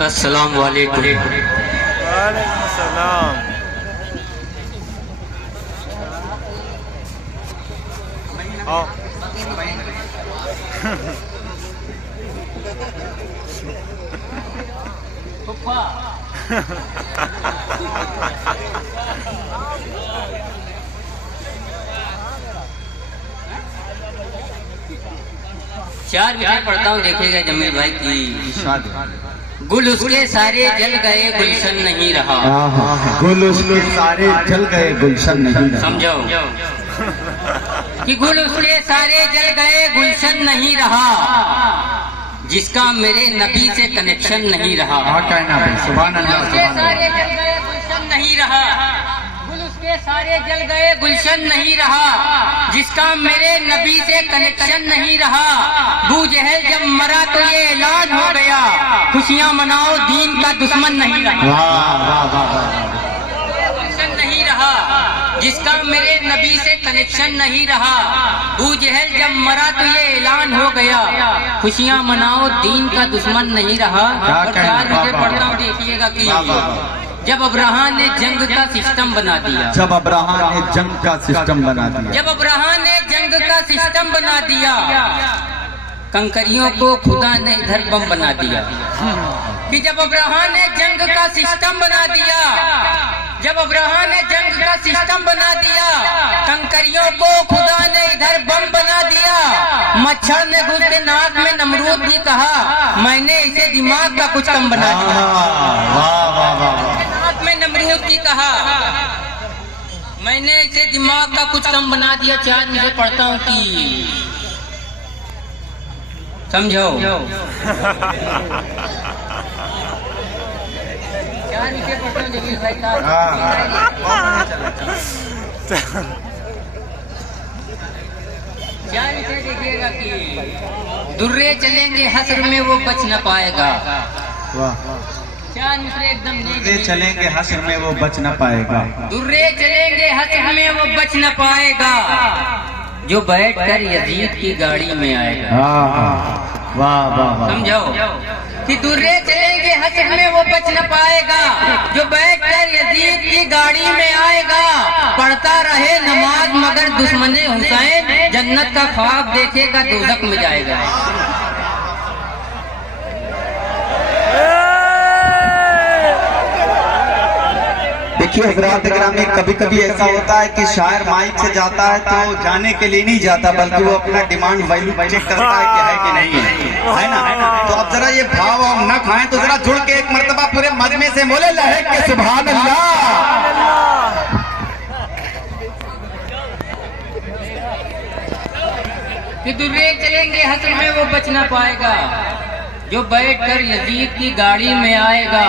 अस्सलाम वालेकुम। वालेकुम सलाम। आओ। चार मिनट पढ़ता हूँ, देखिएगा जमील भाई की। गुल उसके सारे जल गए गुलशन नहीं रहा। गुल उसके सारे जल गए गुलशन नहीं रहा। समझो कि गुल उसके सारे जल गए गुलशन नहीं रहा, जिसका मेरे नबी से कनेक्शन नहीं रहा। कहना भाई, सुभान अल्लाह, उसके सारे जल गए गुलशन नहीं रहा, गुल उसके सारे जल गए गुलशन नहीं रहा, जिसका मेरे नबी से कनेक्शन नहीं रहा। अबू जहल जब मरा तो ये ऐलान हो गया, खुशियां मनाओ दीन का दुश्मन नहीं रहा। गुलशन नहीं रहा, जिसका मेरे नबी से कनेक्शन नहीं रहा। अबू जहल जब मरा तो ये ऐलान हो गया, खुशियां मनाओ दीन का दुश्मन नहीं रहा। और चार मुझे पढ़ता हूँ, देखिएगा कि जब अब्राहा ने जंग का सिस्टम बना दिया, जब अब्राहा ने जंग का सिस्टम बना दिया, जब अब्राहा ने जंग का सिस्टम बना दिया, कंकरियों को खुदा ने इधर बम बना दिया। कि जब अब्राहा ने जंग का सिस्टम बना दिया, जब अब्राहा ने जंग का सिस्टम बना दिया, कंकरियों को खुदा ने इधर बम बना दिया। मच्छर ने घुस के नाक में नमरूद भी कहा, मैंने इसे दिमाग का कुछ कम बना दिया। नाक में नमरूद भी कहा, मैंने इसे दिमाग का कुछ कम बना दिया। चार मुझे पढ़ता हूँ कि समझो। चार नीचे पढ़ता हूँ, जमील भाई का चार नीचे देखिएगा कि दुर्रे चलेंगे हस्र में वो बच न पाएगा। चार नीचे एकदम दुर्रे चलेंगे हस्र में वो बच न पाएगा। दुर्रे चलेंगे हस्र में वो बच न पाएगा, जो बैठ कर यजीद की गाड़ी में आएगा। वाह वाह, समझो कि दुर्रे चलेंगे हस्र में वो बच न पाएगा, जो बैठ कर यजीद की गाड़ी में आएगा। पढ़ता रहे नमाज मगर दुश्मने हुसैन, जन्नत का ख्वाब देखेगा दोजख में जाएगा। देखिए हजरात गिरामी, कभी कभी ऐसा होता है कि शायर माइक से जाता है तो जाने के लिए नहीं जाता, बल्कि वो अपना डिमांड वैल्यू चेक करता है कि है कि नहीं है ना। तो अब जरा ये भाव हम न खाएं तो जरा जुड़ के एक मर्तबा पूरे मजमे से बोले लहक के सुभान अल्लाह। कि दुर्रे चलेंगे हस्र में वो बच न पाएगा, जो बैठकर यजीद की गाड़ी में आएगा।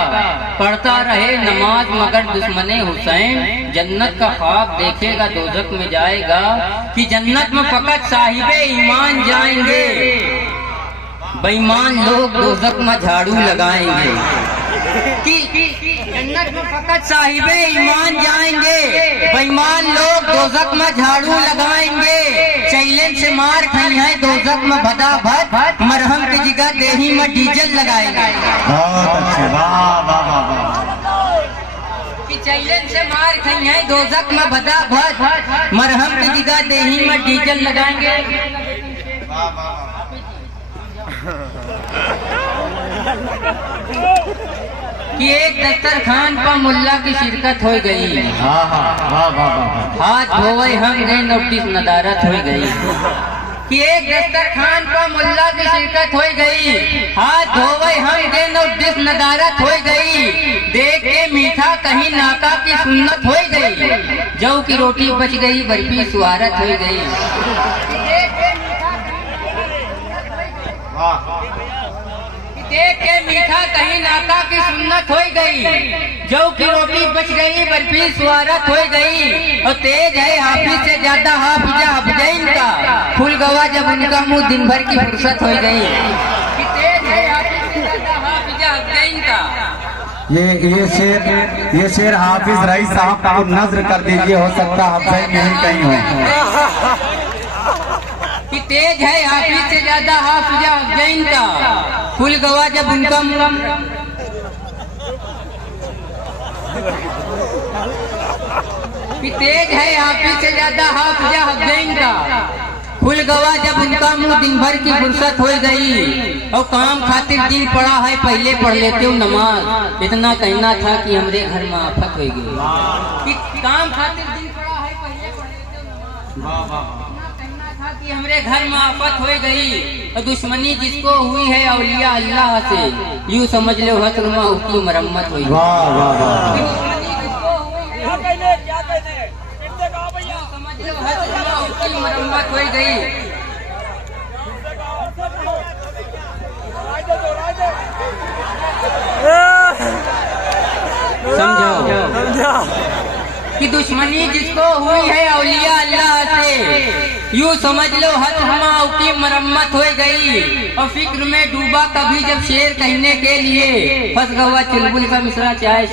पढ़ता रहे नमाज मगर दुश्मने हुसैन, जन्नत का ख्वाब देखेगा दोजख में जाएगा। कि जन्नत में फकत साहिबे ईमान जाएंगे, बेईमान लोग दोजख में झाड़ू लगाएंगे। कि जन्नत में फकत साहिबे ईमान जाएंगे, बेईमान लोग दोजख में झाड़ू लगाएंगे। चैलेंज से मार खाई है दोजख में भदा भद, मरहम की जगह देही में डीजल लगाएंगे। बहुत अच्छे, वाह वाह वाह। कि चैलेंज से मार खाई है दोजख में भदा भद, मरहम की जगह देही में डीजल लगाएंगे। कि एक दस्तरखान पर मुल्ला की शिरकत हो गई, हाथ धोए हम गए नोटिस नदारत हो गई। कि एक दस्तरखान पर मुल्ला की शिरकत हो गई, हाथ धोए हम गए नोटिस नदारत हो गई। देख के मीठा कहीं नाका की सुन्नत हो गई, जौ की रोटी बच गई बर्फी सुहारत हो गई। देख के मीठा कहीं नाका की सुन्नत हो गई, जौ की रोटी बच गई बर्फी सुहारत हो गई। और तेज है हाफिज से ज्यादा हाफिजा अफजैन का, फूल गवा जब उनका मुंह दिन भर की फुर्सत हो गई। कि तेज है हाफिज से ज्यादा हाफिजा अफजैन का, ये शेर हाफिज रईस साहब को नज्र कर दीजिए, हो सकता है हाफिज नहीं कहीं हो। कि तेज है हाफिज से ज्यादा हाफिजा अफजैन का, फूल गवा जब उनका कि तेज है हाफिज से ज्यादा हाफिजा अफजैन का, फूल गवा जब उनका मुंह दिन भर की फुर्सत हो गई, और काम खातिर दिन पड़ा है पहले पढ़ लेते हो नमाज, इतना कहना था कि हमरे घर में आफत हो गई। कि काम खातिर दिन पड़ा है पहले पढ़ लेते हो नमाज, इतना कहना था कि हमरे घर में आफत हो गई, और दुश्मनी जिसको हुई है औलिया अल्लाह से, यूँ समझ लो हसरमा उसकी मरम्मत हुई। मरम्मत हो गई। समझो कि दुश्मनी जिसको हुई है औलिया अल्लाह से, यूँ समझ लो हथमा की मरम्मत हो गई। और फिक्र में डूबा कभी जब शेर कहने के लिए, फंस गवा चुलबुल का मिश्रा चाहे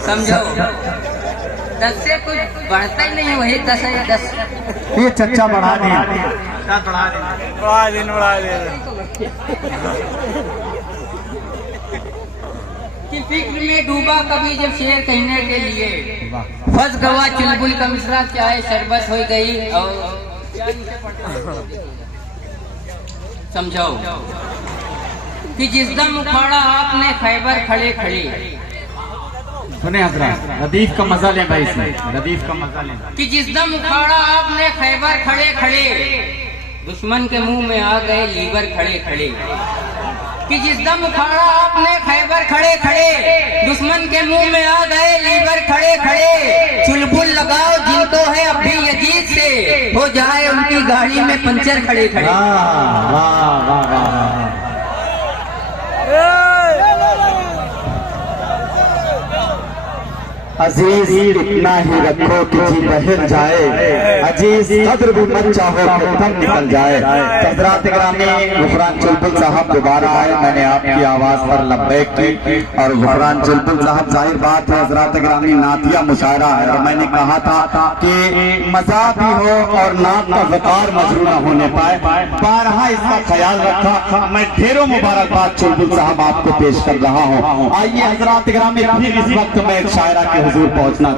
समझो 10 से कुछ बढ़ता ही नहीं, वही 10 है 10। ये चच्चा बढ़ा दिया, कि फिक्र में डूबा कभी जब शेर कहने के लिए, फंस गवा चुलबुल का मिश्रा चाहे शरबत हो गई। और समझो कि जिस दम उखाड़ा आपने खैबर खड़े खड़े, सुने हजरत रदीफ का मजा लें भाई, रदीफ का मजा लें। कि जिस दम उखाड़ा आपने खैबर खड़े खड़े, दुश्मन के मुंह में आ गए लीवर खड़े खड़े। कि जिस दम उखाड़ा आपने खैबर खड़े खड़े, दुश्मन के मुंह में आ गए लीवर खड़े खड़े। चुलबुल लगाओ जिनको है अब भी यजीद से, हो जाए उनकी गाड़ी में पंचर खड़े खड़े। वाह वाह वाह वाह। अजीज इतना ही रखो कि जी बहल जाए, अजीज कद्र भी मत चाहो कि दम निकल जाए। हज़रात गिरामी गुफरान चुलबुल साहब दोबारा आए, मैंने आपकी आवाज पर लब्बैक की। और गुफरान चुलबुल साहब जाहिर बात है हज़रात गिरामी नातिया मुशायरा है, और मैंने कहा था कि मजा भी हो और नात का वकार मजरू न होने पाए, बारहा इसका ख्याल रखा। मैं ढेरों मुबारकबाद चुलबुल साहब आपको पेश कर रहा हूँ। आइए हज़रात गिरामी, इस वक्त में एक शायरा के हुजूर पहुंचना